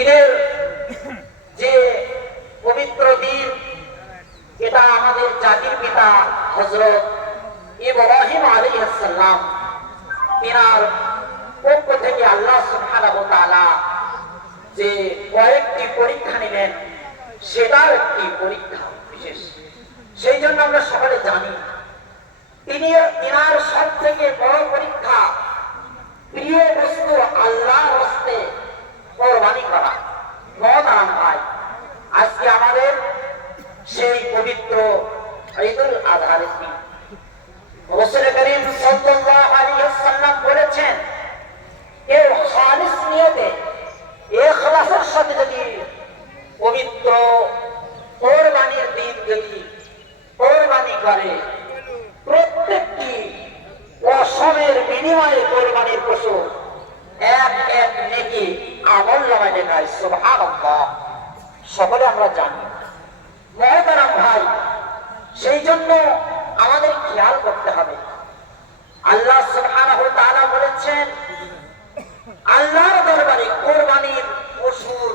ঈদের যে পবিত্র দিন, এটা আমাদের জাতির পিতা হযরত ইব্রাহিম আলাইহিস সালাম তিনার পক্ষ থেকে আল্লাহ সুবহানাহু ওয়া তাআলা যে কয়েকটি পরীক্ষা নিলেন, সেটার একটি পরীক্ষা বিশেষ। সেই জন্য আমরা সকলে জানি তিনার সব থেকে বড় পরীক্ষা প্রিয় বস্তু আল্লাহর হস্তে কোরবানি করা। মহান ভাই, আজকে আমাদের সেই পবিত্র ঈদুল আজহার দিন। রাসূল করিম সাল্লাল্লাহু আলাইহি ওয়াসাল্লাম বলেছেন, কেউ খালিস নিয়তে ইখলাসের সাথে যদি পবিত্র কোরবানির দিন যদি কোরবানি করে, প্রত্যেকটি পশমের বিনিময়ে কোরবানির পশু এক এক নেকি আমলনামায় লেখায়। সুবহানাল্লাহ। সকলে আমরা জানি। মহতারাম ভাই, সেই জন্য আমাদের খেয়াল করতে হবে। আল্লাহ সুবহানাহু ওয়া তাআলা বলেছেন, আল্লাহর দরবারে কোরবানির পশুর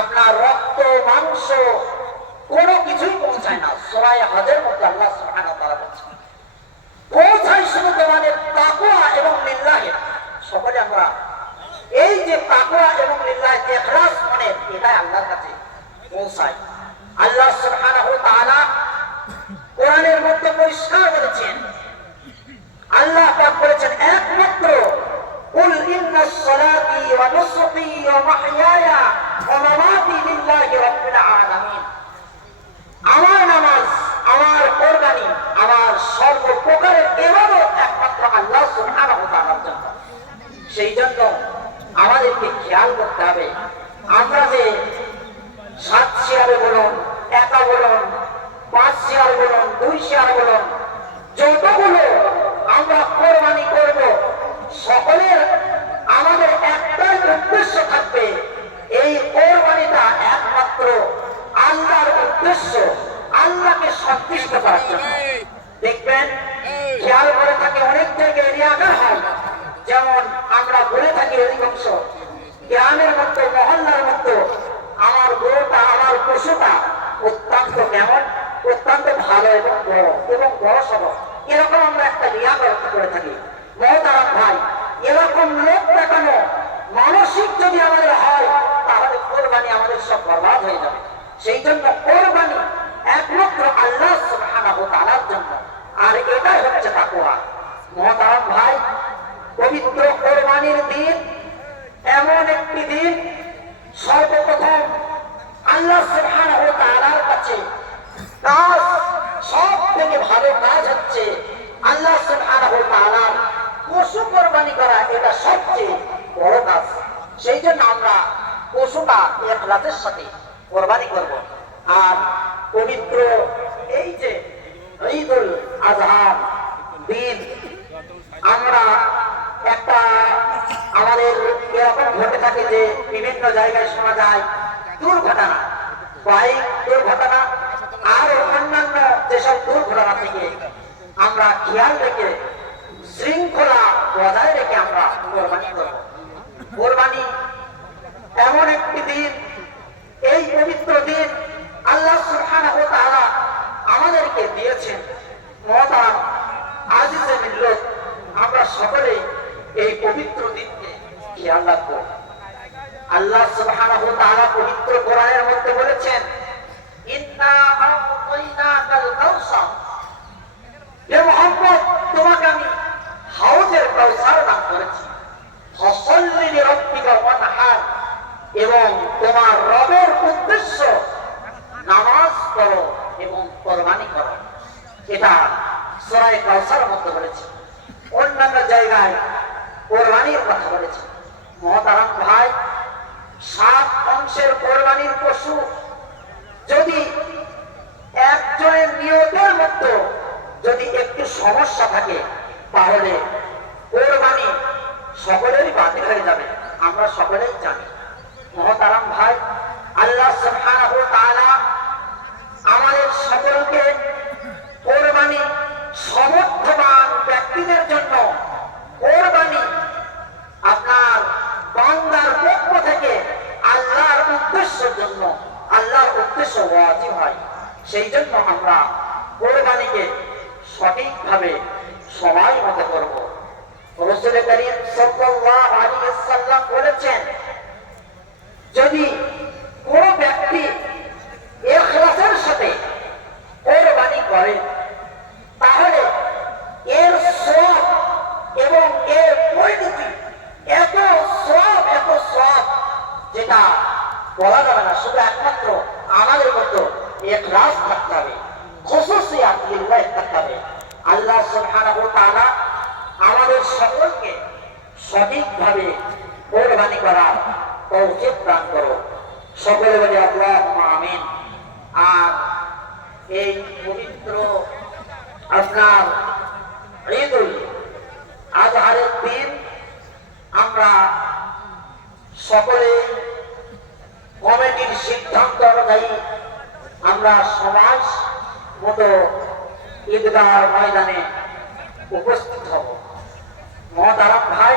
আপনার রক্ত মাংস কোনো কিছুই পৌঁছায় না। সূরা হজের মধ্যে আল্লাহ সুবহানাহু ওয়া তাআলা বলেছেন, পৌঁছায় শুধু তোমাদের তাকওয়া এবং লিল্লাহি। সকলে আমরা এই যে তাকওয়া এবং লিল্লাহি ইখলাস মনে, এটাই আল্লাহর কাছে পৌঁছায়। আল্লাহ সুবহানাহু ওয়া তাআলা কোরআনের মধ্যে পরিষ্কার বলেছেন, আল্লাহ পাক বলেছেন, একমাত্র কুল ইন্নাস সালাতি ওয়া নুসুকি ওয়া মাহইয়ায়া ওয়া মামাতি লিল্লাহি রাব্বিল আলামিন। আমার নামাজ, আমার কোরবানি, আমার সর্বপ্রকারের ইবাদত একমাত্র আল্লাহ সুবহানাহু ওয়া তাআলার জন্য। সেই জন্য আমাদেরকে খেয়াল করতে হবে, আমরা যে 7 শেয়ারে বলুন, একা বলুন, 5 শেয়ার বলুন, 2 শেয়ার বলুন, যতগুলো আমরা কোরবানি করব, সকলের আমাদের একটাই উদ্দেশ্য থাকবে, এই কোরবানিটা একমাত্র আল্লাহর উদ্দেশ্য, আল্লাহকে সন্তুষ্ট করার জন্য। দেখবেন খেয়াল করে থাকে অনেক জায়গায় রিয়াকার হয়, যেমন আমরা বলে থাকি অধিকাংশ গ্রামের মধ্যে, মহল্লার মধ্যে, আমার গরুটা, আমার পশুটা অত্যন্ত কেমন, অত্যন্ত ভালো এবং বড় এবং বড় সড়ক, এরকম আমরা একটা রিয়াকার করে থাকি। মহতারাম ভাই, এরকম লোক দেখানো মানসিক যদি আমাদের হয়, তাহলে কোরবানি আমাদের সব বরবাদ হয়ে যাবে। সেই জন্য কোরবানি একমাত্র আল্লাহ সুবহানাহু ওয়া তাআলার জন্য, আর এটাই হচ্ছে তাকওয়া। মহতারাম ভাই, পবিত্র কোরবানির দিন এমন একটি দিন, সর্বপ্রথম আল্লাহ সুবহানাহু ওয়া তাআলার কাছে কাজ, সব থেকে ভালো কাজ হচ্ছে আল্লাহ সুবহানাহু ওয়া তাআলার পশু কোরবানি করা, এটা সবচেয়ে বড় কাজ। সেই জন্য আমরা পশুটা ইখলাসের সাথে কোরবানি করব। আর পবিত্র এই যে ঈদুল আজহার দিন, আমরা একটা আমাদের এরকম ঘটে থাকে যে বিভিন্ন জায়গায় শোনা যায় দুর্ঘটনা, বাইক দুর্ঘটনা আর অন্যান্য যেসব দুর্ঘটনা থেকে আমরা খেয়াল রেখে শৃঙ্খলা বজায় রেখে আমরা কোরবানি করব। কোরবানি এমন একটি দিন, এই পবিত্র দিন আল্লাহ সুবহানাহু ওয়া তাআলা আমাদেরকে দিয়েছেন। মহতারাম আজিজে মিল্লত, আমরা সকলেই এই পবিত্র দিনকে খেয়াল রাখব। আল্লাহ সুবহানাহু ওয়া তাআলা পবিত্র কোরআনের মধ্যে বলেছেন, ইন্না আ'তাইনাকাল কাউসার, হে মুহাম্মদ, তোমাকে আমি হাউজের কাউসার দান করেছি। ফাসাল্লি লিরাব্বিকা ওয়ানহার, এবং তোমার রবের উদ্দেশ্য নামাজ পড়ো এবং কোরবানি করো। এটা সূরা কাউসারের মধ্যে বলেছে। অন্যান্য জায়গায় কোরবানির কথা বলেছে। মহতারাম ভাই, 7 অংশের কোরবানির পশু যদি একজনের নিয়তের মধ্যে যদি একটু সমস্যা থাকে, তাহলে কোরবানি সকলেরই বাতিল হয়ে যাবে, আমরা সকলেই জানি। মহতারাম ভাই, আল্লাহ সুবহানাহু ওয়া তাআলা আমাদের সকলকে কোরবানি সমর্থবান ব্যক্তিদের জন্য কোরবানি আপনার বান্দার পক্ষ থেকে সেই জন্য আমরা কোরবানিকে সঠিকভাবে সময় মতো করব। রাসূল করিম সাল্লাল্লাহু আলাইহি ওয়াসাল্লাম বলেছেন, যদি কোনো ব্যক্তি ইখলাসের সাথে কোরবানি করে তাহলে এর সওয়াব এবং এর পরিণতি এত সওয়াব যেটা বলা যাবে না। শুধু একমাত্র আমাদের মতো ইখলাস থাকতে হবে, খুশুসিয়াত লিল্লাহ থাকতে হবে। আল্লাহ সুবহানাহু ওয়া তাআলা আমাদের সকলকে সঠিকভাবে কোরবানি করার তৌফিক দান করো। সকলে বলে আল্লাহুম্মা আমিন। আর এই পবিত্র আপনার ঈদুল আজহারের দিন আমরা সকলে কমিটির সিদ্ধান্ত অনুযায়ী আমরা সমাজ মতো ঈদগাহ ময়দানে উপস্থিত হব। মহতারাম ভাই,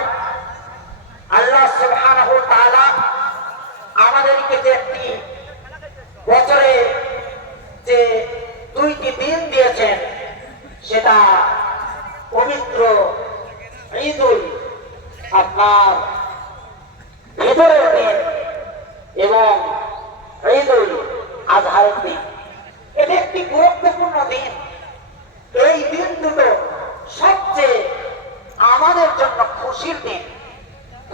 আল্লাহ সুবহানাহু ওয়া তাআলা আমাদেরকে যে একটি বছরে যে দুইটি দিন দিয়েছেন, সেটা পবিত্র ঈদুল আপনার ভিতরের দিন এবং ঈদুল আজহারের দিন। এটা একটি গুরুত্বপূর্ণ দিন। এই দিন দুটো সবচেয়ে আমাদের জন্য খুশির দিন।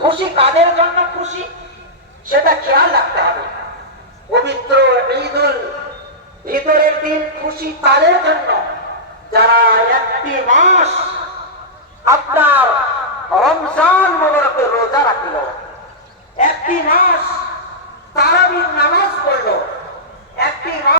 খুশি কাদের জন্য খুশি সেটা খেয়াল রাখতে হবে। পবিত্র ঈদুল ভিতরের দিন খুশি তাদের জন্য যারা একটি মাস আপনার রমজান মুবারকের রোজা রাখলো, একটি মাস